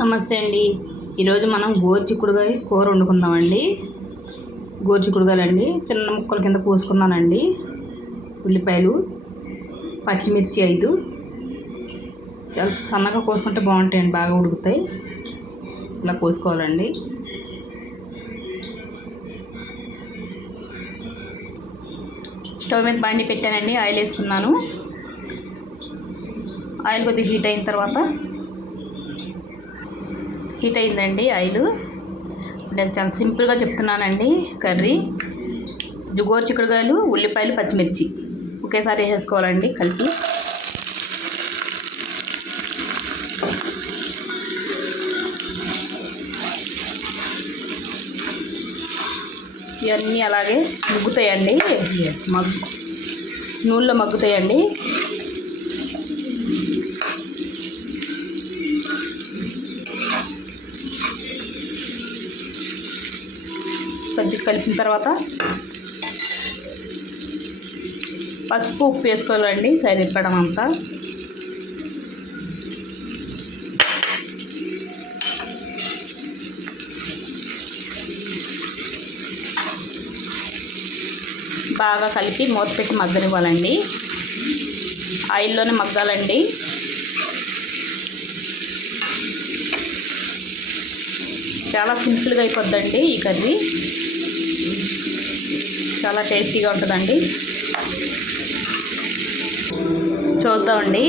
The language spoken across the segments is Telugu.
నమస్తే అండి. ఈరోజు మనం గోరుచిక్కుడుకాయ కూర వండుకుందామండి. గోరుచిక్కుడుకాయలండి చిన్న ముక్కల కింద కోసుకున్నానండి. ఉల్లిపాయలు, పచ్చిమిర్చి 5 చాలా సన్నగా కోసుకుంటే బాగుంటాయండి, బాగా ఉడుకుతాయి. ఇలా కోసుకోవాలండి. స్టవ్ మీద బండి పెట్టానండి. ఆయిల్ వేసుకున్నాను. ఆయిల్ కొద్దిగా హీట్ అయిన తర్వాత హీట్ అయిందండి ఆయిల్. నేను చాలా సింపుల్గా చెప్తున్నానండి కర్రీ. గోరుచిక్కుడుకాయలు, ఉల్లిపాయలు, పచ్చిమిర్చి ఒకేసారి వేసేసుకోవాలండి కలిపి. ఇవన్నీ అలాగే మగ్గుతాయండి, నూనెలో మగ్గుతాయండి. కొంచెం కలిపిన తర్వాత పసుపు, ఉప్పు వేసుకోవాలండి సరిపడం అంతా. బాగా కలిపి మూత పెట్టి మగ్గనివ్వాలండి. ఆయిల్లోనే మగ్గాలండి. చాలా సింపుల్గా అయిపోద్దండి ఈ కర్రీ. చాలా టేస్టీగా ఉంటుందండి. చూద్దామండి.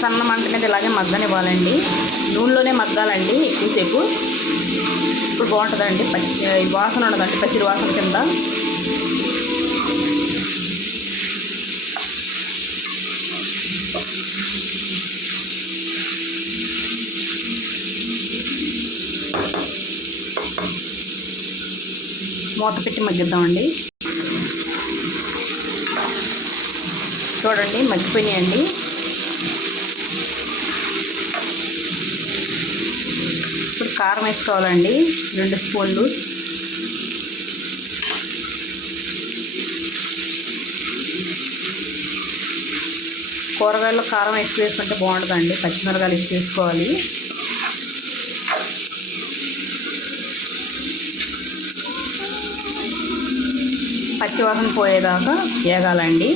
సన్న మంట మీద ఇలాగే మగ్గనివ్వాలండి. నూనెలోనే మగ్గాలండి ఎక్కువసేపు. ఇప్పుడు బాగుంటుందండి. వాసన ఉండదండి, పచ్చిడి వాసన కింద. మూత పెట్టి మగ్గిద్దామండి. చూడండి మగ్గిపోయినాయండి. ఇప్పుడు కారం వేసుకోవాలండి, 2 స్పూన్లు. కూరగాయల్లో కారం ఎక్కువ వేసుకుంటే బాగుంటుందండి. పచ్చిమిరపకాయలు ఎక్కువ వేసుకోవాలి. పచ్చివాసన పోయేదాకా వేగాలండి.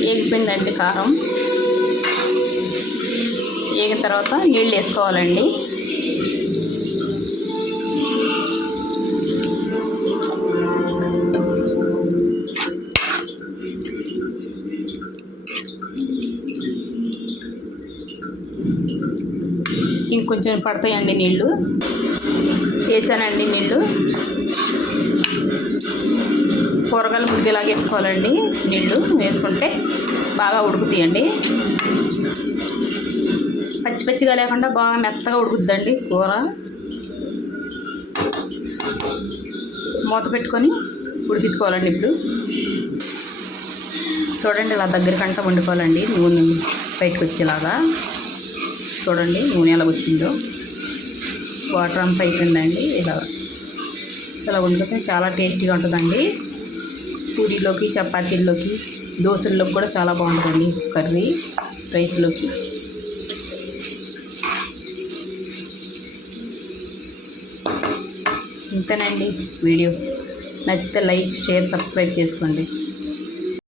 వేగిపోయిందండి కారం. వేగిన తర్వాత నీళ్ళు వేసుకోవాలండి. ఇంకొంచెం పడతాయండి నీళ్ళు. వేసానండి నీళ్ళు. కూరగాయలు ముద్దలాగా వేసుకోవాలండి. నీళ్ళు వేసుకుంటే బాగా ఉడుకుతాయండి. పచ్చి పచ్చిగా లేకుండా బాగా మెత్తగా ఉడుకుద్దండి కూర. మూత పెట్టుకొని ఉడికించుకోవాలండి. ఇప్పుడు చూడండి ఇలా దగ్గరకంట వండుకోవాలండి. నూనె బయటకు వచ్చేలాగా. చూడండి నూనె ఎలా వచ్చిందో. వాటర్ అంతా అయిపోయిందండి. ఇలా వండుకుంటే చాలా టేస్టీగా ఉంటుందండి. పూరీలోకి, చపాతీల్లోకి, దోశల్లోకి కూడా చాలా బాగుంటుందండి కర్రీ. రైస్లోకి. ఇంతేనండి వీడియో. నచ్చితే లైక్, షేర్, సబ్స్క్రైబ్ చేసుకోండి.